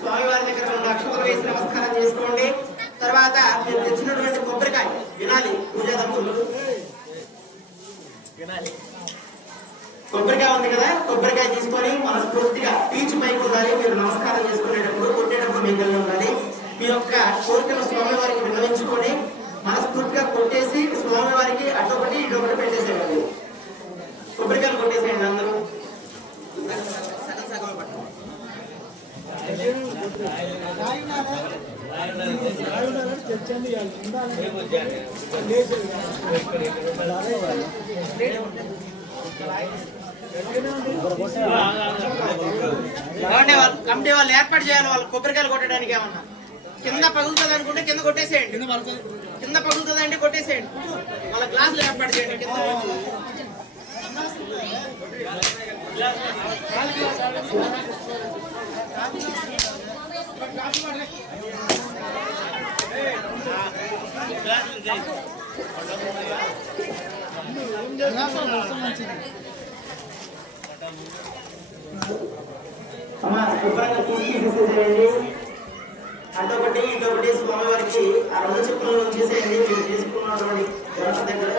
స్వామివారి దగ్గర అక్షతలు వేసి నమస్కారం చేసుకోండి. తర్వాత మీరు తెచ్చినటువంటి కొబ్బరికాయ వినాలి, పూజా దంపులు వినాలి. కొబ్బరికాయ ఉంది కదా, కొబ్బరికాయ తీసుకొని మనస్ఫూర్తిగా పీచు పైకి ఉండాలి. మీరు నమస్కారం చేసుకునేటప్పుడు కొట్టేటప్పుడు మిగిలి ఉండాలి. మీ యొక్క కోరికను స్వామివారికి విన్నవించుకొని మనస్ఫూర్తిగా కొట్టేసి స్వామివారికి అటొకటి ఇటొకటి పెట్టేసేయండి. కొబ్బరికాయలు కొట్టేసేయండి అందరూ. కమిటీ వాళ్ళు ఏర్పాటు చేయాలి. వాళ్ళు కొబ్బరికాయలు కొట్టడానికి ఏమన్నా కింద పగులుతుంది అనుకుంటే కింద కొట్టేసేయండి. కింద పగులుతుంది అంటే కొట్టేసేయండి. వాళ్ళ గ్లాసులు ఏర్పాటు చేయండి. కింద శుభ్రంగా తీసేసేయండి. అటొకటి ఇటొకటి స్వామివారికి ఆ రెండు చెప్పులను చేసేయండి. మీరు చేసుకున్నటువంటి దగ్గర